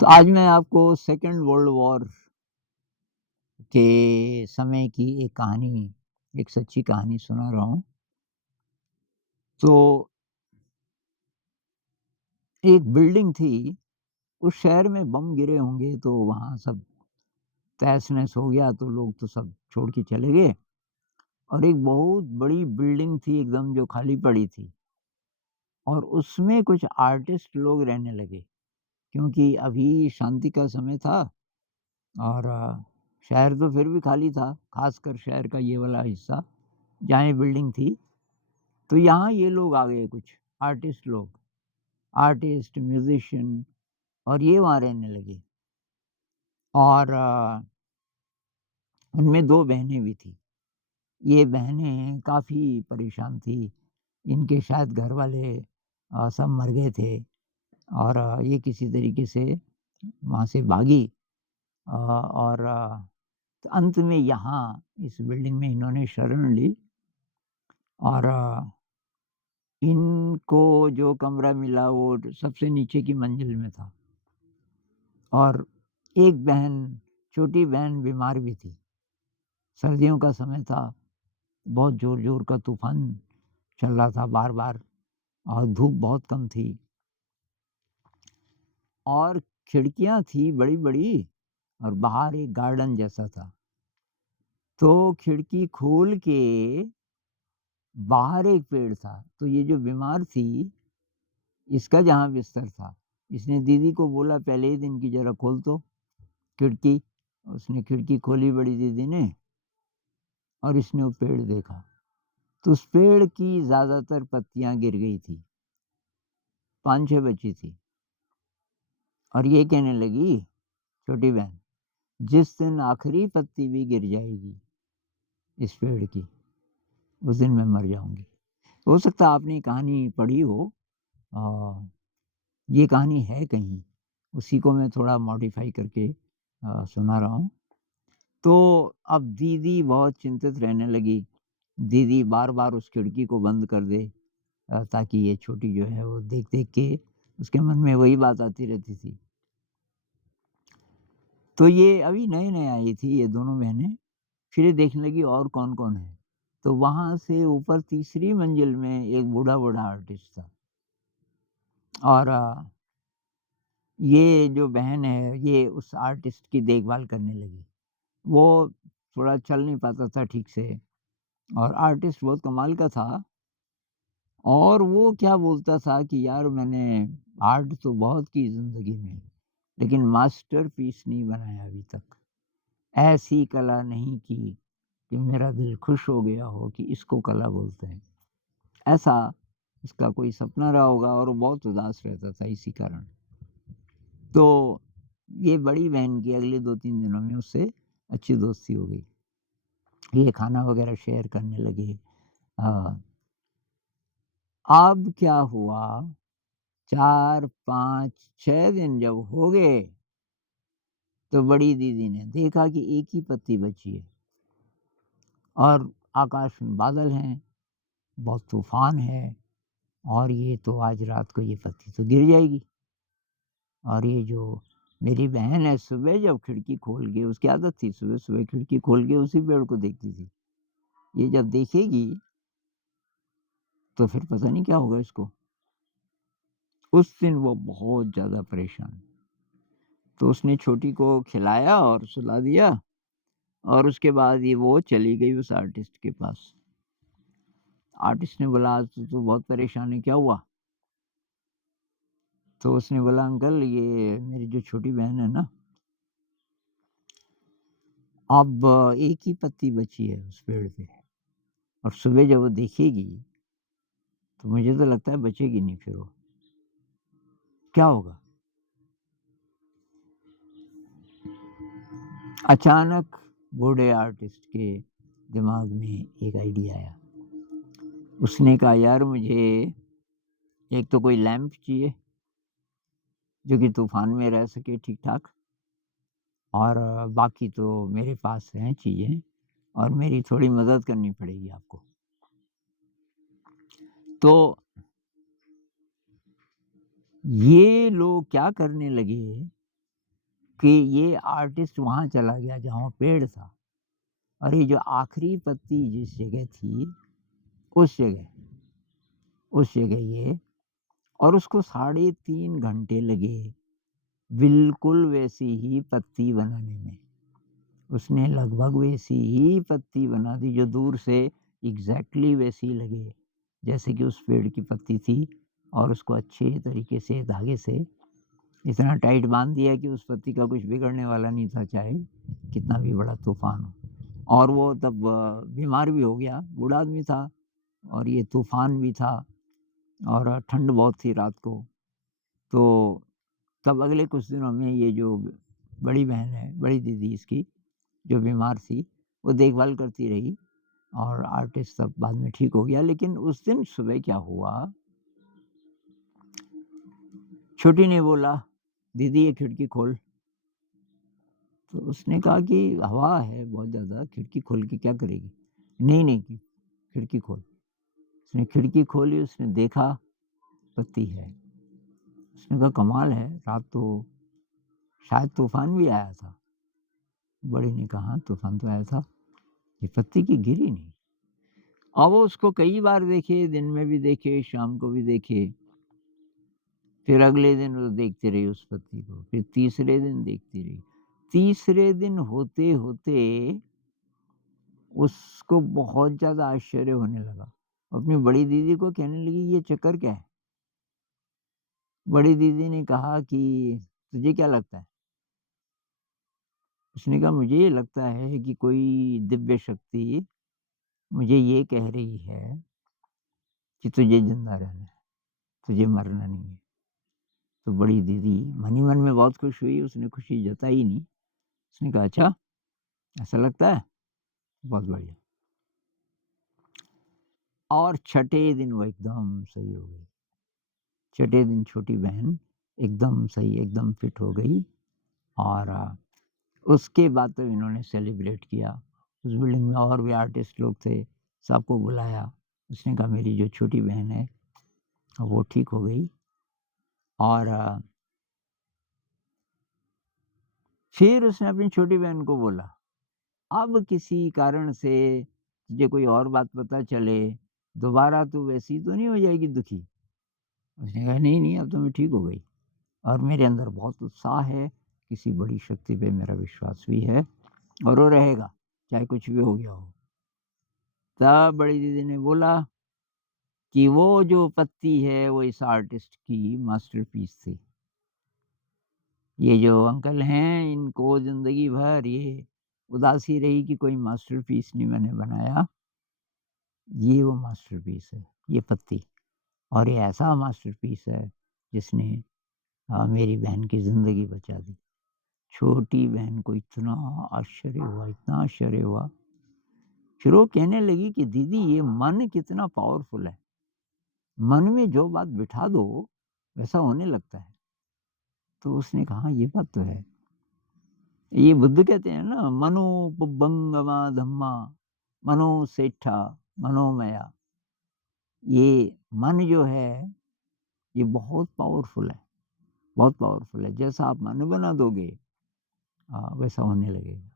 तो आज मैं आपको सेकेंड वर्ल्ड वॉर के समय की एक कहानी, एक सच्ची कहानी सुना रहा हूँ। तो एक बिल्डिंग थी, उस शहर में बम गिरे होंगे तो वहाँ सब तहस-नहस हो गया, तो लोग तो सब छोड़ के चले गए और एक बहुत बड़ी बिल्डिंग थी एकदम जो खाली पड़ी थी और उसमें कुछ आर्टिस्ट लोग रहने लगे, क्योंकि अभी शांति का समय था और शहर तो फिर भी खाली था, खासकर शहर का ये वाला हिस्सा जहाँ ये बिल्डिंग थी। तो यहाँ ये लोग आ गए कुछ आर्टिस्ट लोग, आर्टिस्ट, म्यूज़िशियन और ये वहाँ रहने लगे और उनमें 2 बहनें भी थी। ये बहनें काफ़ी परेशान थी, इनके शायद घरवाले सब मर गए थे और ये किसी तरीके से वहाँ से भागी और अंत में यहाँ इस बिल्डिंग में इन्होंने शरण ली और इनको जो कमरा मिला वो सबसे नीचे की मंजिल में था और एक बहन, छोटी बहन बीमार भी थी। सर्दियों का समय था, बहुत ज़ोर-ज़ोर का तूफ़ान चल रहा था बार-बार और धूप बहुत कम थी और खिड़कियाँ थी बड़ी-बड़ी और बाहर एक गार्डन जैसा था। तो खिड़की खोल के बाहर एक पेड़ था, तो ये जो बीमार थी, इसका जहाँ बिस्तर था, इसने दीदी को बोला पहले ही दिन कि ज़रा खोल तो खिड़की। उसने खिड़की खोली बड़ी दीदी ने और इसने वो पेड़ देखा, तो उस पेड़ की ज़्यादातर पत्तियाँ गिर गई थी, 5-6 बची थी और ये कहने लगी छोटी बहन, जिस दिन आखिरी पत्ती भी गिर जाएगी इस पेड़ की, उस दिन मैं मर जाऊँगी। हो सकता है आपने ये कहानी पढ़ी हो ये कहानी है कहीं, उसी को मैं थोड़ा मॉडिफ़ाई करके सुना रहा हूँ। तो अब दीदी बहुत चिंतित रहने लगी, दीदी बार-बार उस खिड़की को बंद कर दे ताकि ये छोटी जो है वो देख-देख के उसके मन में वही बात आती रहती थी। तो ये अभी नए-नए आई थी ये दोनों बहनें, फिर ये देखने लगी और कौन-कौन है। तो वहाँ से ऊपर तीसरी मंजिल में एक बूढ़ा-बूढ़ा आर्टिस्ट था और ये जो बहन है ये उस आर्टिस्ट की देखभाल करने लगी। वो थोड़ा चल नहीं पाता था ठीक से और आर्टिस्ट बहुत कमाल का था और वो क्या बोलता था कि यार मैंने आर्ट तो बहुत की ज़िंदगी में, लेकिन मास्टरपीस नहीं बनाया अभी तक। ऐसी कला नहीं की कि मेरा दिल खुश हो गया हो कि इसको कला बोलते हैं। ऐसा उसका कोई सपना रहा होगा और वो बहुत उदास रहता था इसी कारण। तो ये बड़ी बहन की अगले 2-3 दिनों में उससे अच्छी दोस्ती हो गई। ये खाना वगैरह शेयर करने लगे। हाँ, अब क्या हुआ 4, 5, 6 दिन जब हो गए, तो बड़ी दीदी ने देखा कि एक ही पत्ती बची है और आकाश में बादल हैं, बहुत तूफ़ान है और ये तो आज रात को ये पत्ती तो गिर जाएगी। और ये जो मेरी बहन है सुबह जब खिड़की खोल के उसकी आदत थी सुबह-सुबह खिड़की खोल के उसी पेड़ को देखती थी। ये जब देखेगी, तो फिर पता नहीं क्या होगा इसको। उस दिन वो बहुत ज़्यादा परेशान। तो उसने छोटी को खिलाया और सुला दिया और उसके बाद ये वो चली गई उस आर्टिस्ट के पास। आर्टिस्ट ने बोला आज तो तू बहुत परेशान है, क्या हुआ? तो उसने बोला अंकल ये मेरी जो छोटी बहन है ना, अब एक ही पत्ती बची है उस पेड़ पे और सुबह जब वो देखेगी, तो मुझे तो लगता है बचेगी नहीं फिर वो। क्या होगा? अचानक बूढ़े आर्टिस्ट के दिमाग में एक आइडिया आया। उसने कहा यार मुझे एक तो कोई लैंप चाहिए, जो कि तूफ़ान में रह सके ठीक-ठाक और बाकी तो मेरे पास हैं चीज़ें और मेरी थोड़ी मदद करनी पड़ेगी आपको। तो ये लोग क्या करने लगे कि ये आर्टिस्ट वहाँ चला गया जहाँ पेड़ था, और ये जो आखिरी पत्ती जिस जगह थी, उस जगह उस जगह ये, और उसको 3.5 घंटे लगे बिल्कुल वैसी ही पत्ती बनाने में। उसने लगभग वैसी ही पत्ती बना दी जो दूर से एग्ज़ैक्टली वैसी लगे जैसे कि उस पेड़ की पत्ती थी, और उसको अच्छे तरीके से धागे से इतना टाइट बाँध दिया कि उस पत्ती का कुछ बिगड़ने वाला नहीं था, चाहे कितना भी बड़ा तूफ़ान हो। और वो तब बीमार भी हो गया, बूढ़ा आदमी था, और ये तूफ़ान भी था, और ठंड बहुत थी रात को। तो तब अगले कुछ दिनों में ये जो बड़ी बहन है, बड़ी दीदी इसकी, जो बीमार थी, वो देखभाल करती रही, और आर्टिस्ट तब बाद में ठीक हो गया। लेकिन उस दिन सुबह क्या हुआ, छोटी ने बोला, "दीदी ये खिड़की खोल।" तो उसने कहा कि हवा है बहुत ज़्यादा, खिड़की खोल के क्या करेगी? नहीं, नहीं, खिड़की खोल। उसने खिड़की खोली, उसने देखा पत्ती है। उसने कहा कमाल है, रात तो शायद तूफ़ान भी आया था। बड़ी ने कहा हाँ, तूफ़ान तो आया था, ये पत्ती की गिरी नहीं। अब वो उसको कई बार देखे, दिन में भी देखे, शाम को भी देखे। फिर अगले दिन वो देखती रही उस पत्ती को, फिर तीसरे दिन देखती रही। तीसरे दिन होते-होते उसको बहुत ज़्यादा आश्चर्य होने लगा। अपनी बड़ी दीदी को कहने लगी, "ये चक्कर क्या है?" बड़ी दीदी ने कहा कि, "तुझे क्या लगता है?" उसने कहा, "मुझे ये लगता है कि कोई दिव्य शक्ति मुझे ये कह रही है कि तुझे ज़िंदा रहना है, तुझे मरना नहीं है।" तो बड़ी दीदी मन ही मन में बहुत खुश हुई, उसने खुशी जताई नहीं। उसने कहा, "अच्छा, ऐसा लगता है? बहुत बढ़िया।" और छठे दिन वो एकदम सही हो गई। छठे दिन छोटी बहन एकदम सही, एकदम फिट हो गई, और उसके बाद तो इन्होंने सेलिब्रेट किया। उस बिल्डिंग में और भी आर्टिस्ट लोग थे, सबको बुलाया। उसने कहा मेरी जो छोटी बहन है, वो ठीक हो गई, और फिर उसने अपनी छोटी बहन को बोला, "अब किसी कारण से तुझे कोई और बात पता चले, दोबारा तू वैसी तो नहीं हो जाएगी दुखी?" उसने कहा, "नहीं, नहीं, अब तो मैं ठीक हो गई, और मेरे अंदर बहुत उत्साह है, किसी बड़ी शक्ति पे मेरा विश्वास भी है, और वो रहेगा, चाहे कुछ भी हो गया हो।" तब बड़ी दीदी ने बोला कि वो जो पत्ती है, वो इस आर्टिस्ट की मास्टरपीस थी। ये जो अंकल हैं, इनको ज़िंदगी भर ये उदासी रही कि कोई मास्टरपीस नहीं मैंने बनाया। ये वो मास्टरपीस है, ये पत्ती, और ये ऐसा मास्टरपीस है जिसने मेरी बहन की ज़िंदगी बचा दी। छोटी बहन को इतना आश्चर्य हुआ, इतना आश्चर्य हुआ। फिर वो कहने लगी कि दीदी ये मन कितना पावरफुल है। मन में जो बात बिठा दो, वैसा होने लगता है। तो उसने कहा हाँ, ये बात तो है। ये बुद्ध कहते हैं ना, मनो पुब्बंगमा धम्मा, मनो सेठा, मनोमया। ये मन जो है, ये बहुत पावरफुल है, बहुत पावरफुल है। जैसा आप मन बना दोगे, वैसा होने लगेगा।